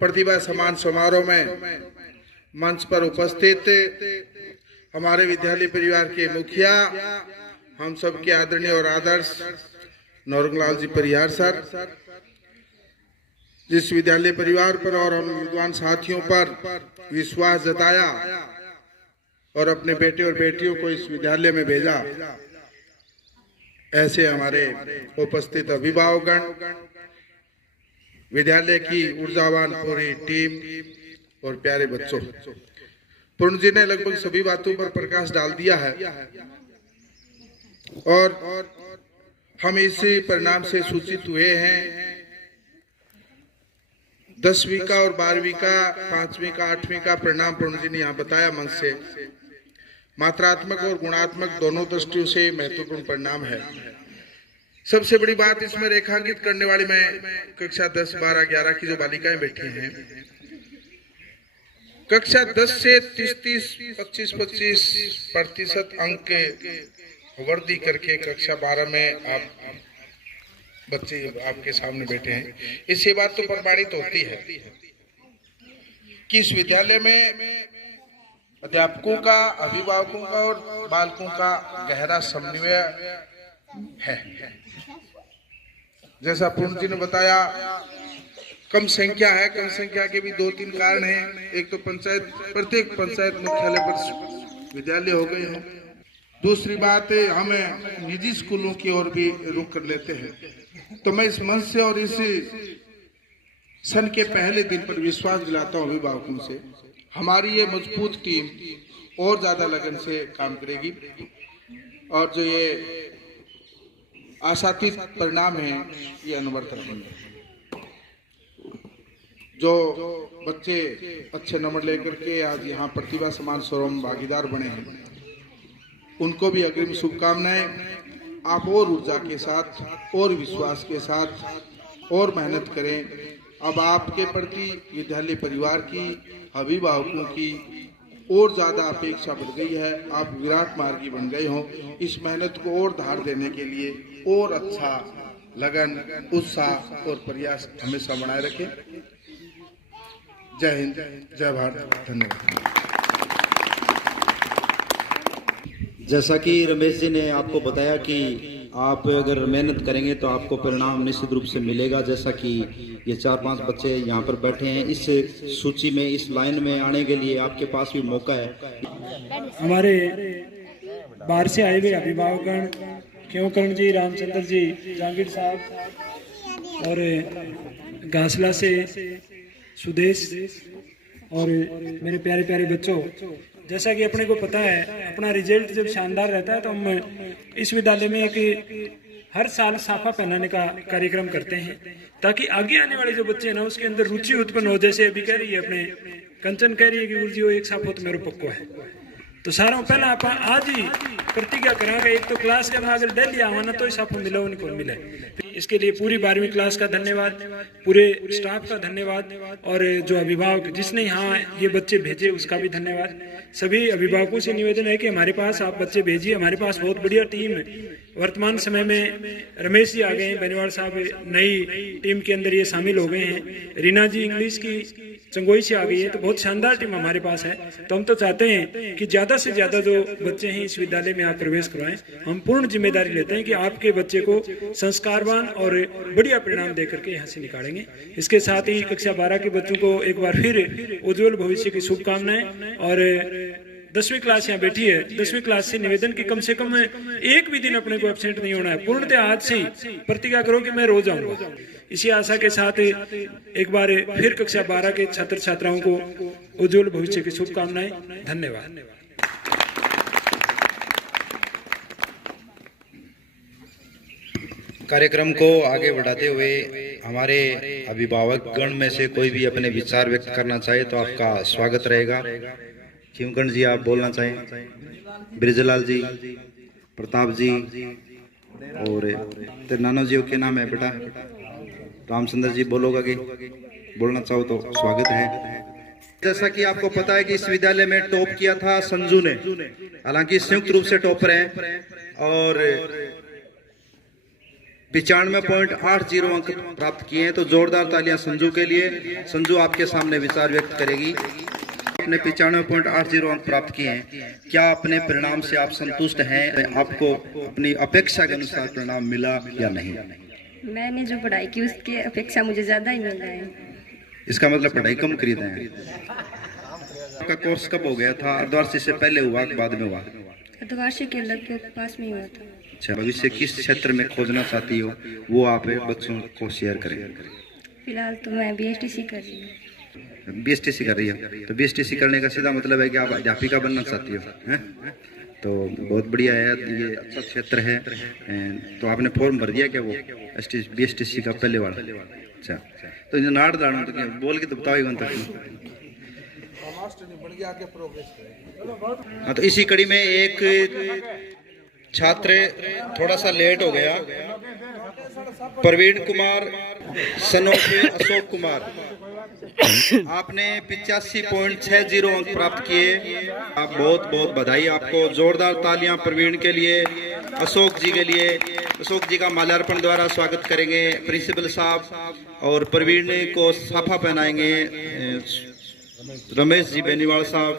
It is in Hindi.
प्रतिभा सम्मान समारोह में मंच पर उपस्थित हमारे विद्यालय परिवार के मुखिया, हम सब के आदरणीय और आदर्श नौरंगलाल जी परिहार सर, जिस विद्यालय परिवार पर और हम विद्वान साथियों पर विश्वास जताया और अपने बेटे और बेटियों को इस विद्यालय में भेजा, ऐसे हमारे उपस्थित अभिभावकगण, विद्यालय की ऊर्जावान पूरी टीम और प्यारे बच्चों, पूर्ण जी ने लगभग सभी बातों पर प्रकाश डाल दिया है और हम इसी परिणाम से सूचित हुए हैं। 10वीं का और 12वीं का, 5वीं का, 8वीं का परिणाम पूर्ण जी ने यहाँ बताया। मंच से मात्रात्मक और गुणात्मक दोनों दृष्टियों से महत्वपूर्ण परिणाम है। सबसे बड़ी बात इसमें रेखांकित करने वाली मैं कक्षा 10, 12, 11 की जो बालिकाएं बैठी हैं, कक्षा 10 से 30, 25% अंक के वृद्धि करके कक्षा 12 में आप बच्चे आपके सामने बैठे हैं। इससे बात तो प्रमाणित होती है कि इस विद्यालय में अध्यापकों का, अभिभावकों का और बालकों का गहरा समन्वय है। जैसा पूर्ण जी ने बताया, कम संख्या है। कम संख्या के भी 2-3 कारण हैं। एक तो प्रत्येक पंचायत मुख्यालय पर विद्यालय हो गए हैं। दूसरी बात है, हमें निजी स्कूलों की ओर भी रुख कर लेते हैं। तो मैं इस मंच से और इस सन के पहले दिन पर विश्वास दिलाता हूँ अभिभावकों से, हमारी ये मजबूत टीम और ज्यादा लगन से काम करेगी और जो ये आशातीत परिणाम है ये अनवरत रहेंगे। जो बच्चे अच्छे नंबर लेकर के आज यहाँ प्रतिभा सम्मान समारोह में भागीदार बने हैं, उनको भी अग्रिम शुभकामनाएं। आप और ऊर्जा के साथ और विश्वास के साथ और मेहनत करें। अब आपके प्रति विद्यालय परिवार की, अभिभावकों की और ज्यादा अपेक्षा बढ़ गई है। आप विराट मार्गी बन गए हो। इस मेहनत को और धार देने के लिए और अच्छा लगन, उत्साह और प्रयास हमेशा बनाए रखें। जय हिंद, जय भारत, धन्यवाद। जैसा कि रमेश जी ने आपको बताया कि आप अगर मेहनत करेंगे तो आपको परिणाम निश्चित रूप से मिलेगा। जैसा कि ये 4-5 बच्चे यहाँ पर बैठे हैं, इस सूची में, इस लाइन में आने के लिए आपके पास भी मौका है। हमारे बाहर से आए हुए अभिभावकगण, क्योंकर्ण जी, रामचंद्र जी, जहांगीर साहब और घासला से सुदेश और मेरे प्यारे प्यारे बच्चों, जैसा कि अपने को पता है, अपना रिजल्ट जब शानदार रहता है तो हम इस विद्यालय में एक हर साल साफा पहनाने का कार्यक्रम करते हैं ताकि आगे आने वाले जो बच्चे हैं ना, उसके अंदर रुचि उत्पन्न हो। जैसे अभी कह रही है अपने कंचन, कह रही है कि गुरु जी वो एक साफो तो मेरे पक्को है। तो सारा पहला आप आज ही प्रतिज्ञा करांगे, एक तो क्लास के अगर डेली आवाना तो साफो मिला उनको मिले। इसके लिए पूरी 12वीं क्लास का धन्यवाद, पूरे स्टाफ का धन्यवाद और जो अभिभावक जिसने यहाँ ये बच्चे भेजे उसका भी धन्यवाद। सभी अभिभावकों से निवेदन है कि हमारे पास आप बच्चे भेजिए। हमारे पास बहुत बढ़िया टीम है। वर्तमान समय में रमेश जी आ गए हैं, बेनीवाल साहब नई टीम के अंदर ये शामिल हो गए हैं। रीना जी इंग्लिश की चंगोई से आ गई है। तो बहुत शानदार टीम हमारे पास है। तो हम तो चाहते हैं कि ज्यादा से ज्यादा जो बच्चे हैं इस विद्यालय में आप प्रवेश करवाएं। हम पूर्ण जिम्मेदारी लेते हैं कि आपके बच्चे को संस्कारवान और बढ़िया परिणाम देकर के यहाँ से निकालेंगे। इसके साथ ही कक्षा 12 के बच्चों को एक बार फिर उज्जवल भविष्य की शुभकामनाएं। और 10वीं क्लास यहाँ बैठी है, 10वीं क्लास से निवेदन की कम से कम एक भी दिन अपने को एब्सेंट नहीं होना है। पूर्णतः आज से प्रतिज्ञा करो कि मैं रोज आऊंगा। इसी आशा के साथ एक बार फिर कक्षा 12 के छात्र छात्राओं को उज्जवल भविष्य की शुभकामनाएं। धन्यवाद। कार्यक्रम को आगे बढ़ाते हुए हमारे अभिभावक गण में से कोई भी अपने विचार व्यक्त करना चाहे तो आपका स्वागत रहेगा। खिमकर्ण जी आप बोलना चाहें, ब्रिजलाल जी, प्रताप जी और तेरे नाना जी के नाम है बेटा, रामचंद्र जी बोलोगा कि बोलना चाहो तो स्वागत है। जैसा कि आपको पता है कि इस विद्यालय में टॉप किया था संजू ने, हालांकि संयुक्त रूप से टॉपर हैं और 95.80 अंक प्राप्त किए हैं। तो जोरदार तालियां संजू के लिए। संजू आपके सामने विचार व्यक्त करेगी। आपने 95.80 अंक प्राप्त किए हैं, क्या अपने परिणाम से आप संतुष्ट हैं? आपको अपनी अपेक्षा के अनुसार परिणाम मिला या नहीं? मैंने जो पढ़ाई की उसकी अपेक्षा मुझे ज्यादा ही मिल रहा है। इसका मतलब पढ़ाई कम करी है। आपका कोर्स कब हो गया था? अर्धवार्षिक से पहले हुआ कि बाद में हुआ? अर्धवार्षिक के लगभग पास में ही हुआ था। अच्छा, भविष्य किस क्षेत्र में खोजना चाहती हो वो आप बच्चों को शेयर करें। फिलहाल तो मैं BSTC कर रही हूँ। BSTC कर रही है, तो BSTC करने का सीधा मतलब है कि आप अध्यापिका बनना चाहती हो, हैं? तो बहुत बढ़िया है, ये अच्छा क्षेत्र है। तो आपने फॉर्म भर दिया क्या वो BSTC का पहले वाला? अच्छा, तो ये नाट दाना तो क्या बोल के तो बताओ। हाँ, तो इसी कड़ी में एक छात्र थोड़ा सा लेट हो गया, प्रवीण कुमार सनोफे अशोक कुमार, आपने 85.60 अंक प्राप्त किए। आप बहुत बहुत बधाई आपको। जोरदार तालियां प्रवीण के लिए, अशोक जी के लिए। अशोक जी का माल्यार्पण द्वारा स्वागत करेंगे प्रिंसिपल साहब, और प्रवीण को साफा पहनाएंगे रमेश जी बेनीवाल साहब।